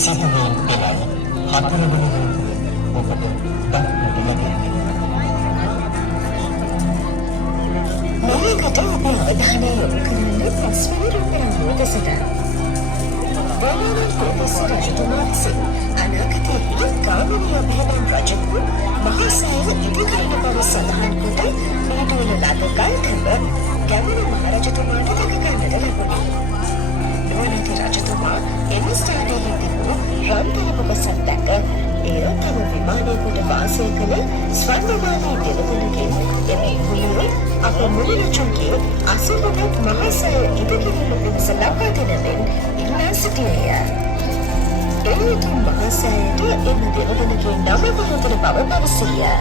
සිදුවීම් පෙළයි හතරවන රූපය ඔබට දක්නට ලැබෙන්නේ. මේකට ඔබ අවධානය යොමු කරන්නේ පස්වන රූපරාමුව දෙසට. වර්ණන පොතෙස රජතුමා විසින් අනාගතයේ ගාමිණී අභිනව රජකු මහා සෑය ඉදිකරන බව සඳහන් කොට පිටුවන ලද ගල්කඹ ගැමුණු මහරජතුමාට දැක ගන්නට ලැබුණේ. නුවණැති රජතුමා එම ස්ථානයේ තිබූ රන්තරපොපසක් දැක එය තම විමානයකට වාසය කළ ස්වර්ණමාලී දෙවඟනකින් එමේ හුලියේ අප මුළු රජුගේ අසුබගත් මහා සෑය ඉදිකිරීම පිණිස ලබා දෙන මෙන් ඉල්ලා සිටියේය. එතුම් මහා සෑයට එම දෙවඟනගේ නම වරදන බව පැවසීය.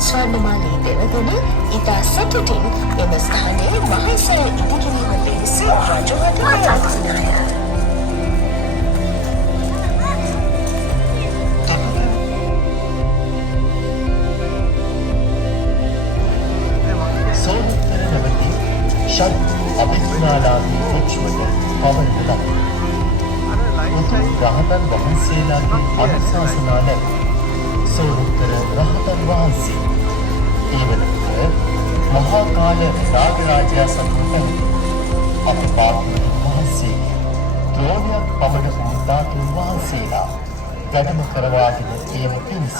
ස්වර්ණමාලී දෙවඟන ඉතා සතුටින් එම ස්ථානයේ මහා සෑය ඉදිකිරීම පිණිස රජුට ආරාධනාය. ෂඩ් අභිඥාලාභී පුච්චුවට පවරන ලද උතුම් රහතන් වහන්සේලාගේ අනුශාසනා ලැබ සෝනුත්තර රහතන් වහන්සේ ඊවලට මහා කාල රාජරාජයා සතුව පැමිණ අපපාත්මක වහන්සේගේ ද්‍රෝණයක් පමණ වූ ධාතුන් වහන්සේලා වැඩම කරවාගෙන එම පිණිස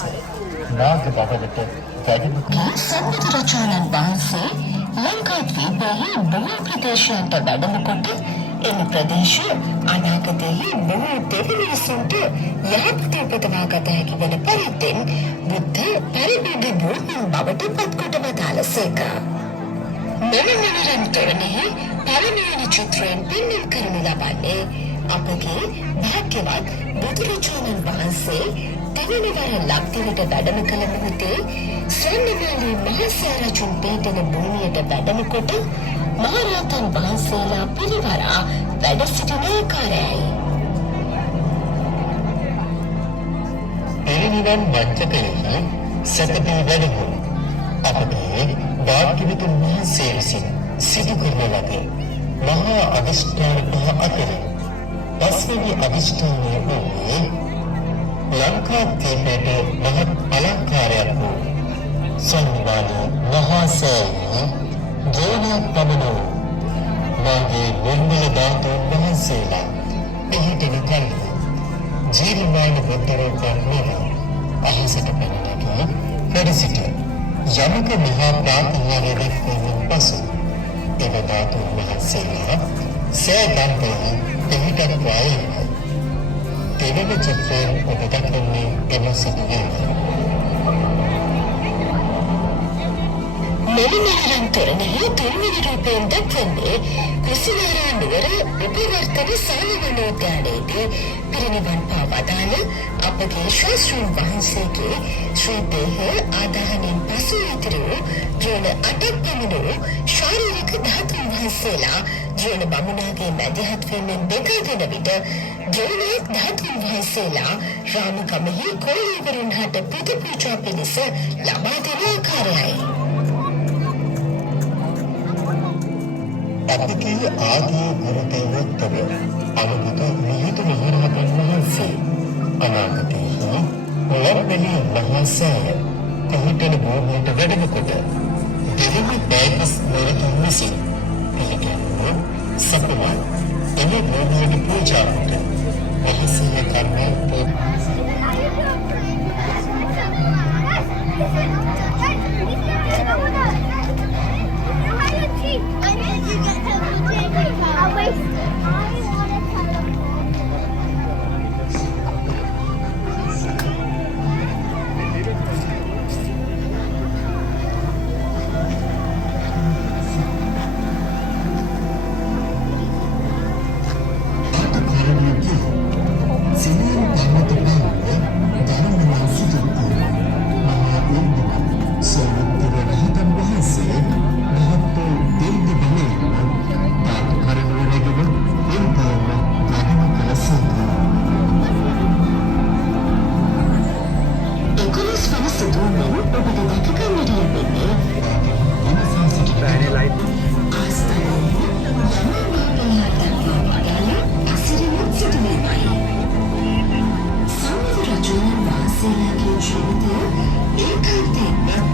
නාග බවලට වැඩම කළ සම්බුදුරජාණන් වහන්සේ ලංකාද්වීපයේ බොහෝ ප්‍රදේශයන්ට වැඩම කොට එම ප්‍රදේශ අනාගතයේ බොහෝ දෙවිනිසුන්ට යහපත උපදවා ගත හැකි වන පරිද්දෙන් බුද්ධ පරිබුද්ධ භූමිය බවට පත්කොට වදාළසේක. මෙම නිරන්තරණයේ පළමුවන චිත්‍රයෙන් පෙන්වීම කරනු ලබන්නේ අපගේ භාග්‍යවත් බුදුරජාණන් වහන්සේ දෙවන වර ලක්දිවට වැඩම කළ මොහොතේ ස්වර්ණමාලී මහා සෑය රජුන් පිහිටන භූමියට වැඩම කොට මහරහතන් වහන්සේලා පිරිවරා වැඩ සිටින ආකාරයයි. එරිනිවන් වංචකයෙහි සැතපී වැඩහුණු අපගේ භාග්‍යවතුන් වහන්සේ විසින් සිදු කරන ලද මහා අධිෂ්ඨාන පහ අතරින් පස්වෙනි අධිෂ්ඨානය වූයේ ලංකාද්වීපයට මහත් අලංකාරයක් වූ ස්වර්ණමාලී මහා සෑය ද්‍රෝණයක් පමණ වූ මාගේ නිර්මල ධාතුන් වහන්සේලා පිහිටන කල්හි ජීවමාන බුද්ධරූපයන් මෙන් අහසට පැනනගී වැඩ සිට යමක මහා ප්‍රාතිහාර්ය දැක්වීමෙන් පසු එම ධාතුන් වහන්සේලා සෑ ගම්පෙහි පිහිටත්වායි. දෙවන චිත්‍රයෙන් ඔබ දකින්නේ එම සිදුවීම. මෙම නිරන්තරණයේ තුන්වෙනි රූපයෙන් දක්වන්නේ කුසිනාරා නුවර උපවර්තන සාලවනෝද්‍යානයේදී පිරිනිවන් පා වදාළ අපගේ ශාස්ත්‍රූන් වහන්සේගේ ශ්‍රී දේහ ආදාහනෙන් පසු ඉතිරි වූ ද්‍රෝණ 8ක් පමණ වූ ශාරීරික ධාතුන් වහන්සේලා ද්‍රෝණ බමුණාගේ මැදිහත් වීමෙන් බෙදාගෙන විට ද්‍රෝණ ධාතුන් වහන්සේලා රාමගමෙහි කෝලීවරුන් හට පුද පූජා පිණිස ලබා දෙන ආකාරයයි. අපගේ ආදී ගුරු දේවෝත්තම අනුබුදු මිහිඳු මහරහතන් වහන්සේ අනාගතයේ ලබන්නේ මහා සෑය පිහිටන භූමියට වැඩම කොට දෙවියන් බෑකස් වරතුන් විසින් පිළිගැන්වූ සපුමන් එම භූමියට පූජා කොට මහසෑය කර්මය ජීවිතය ඒකාන්තයෙන්ම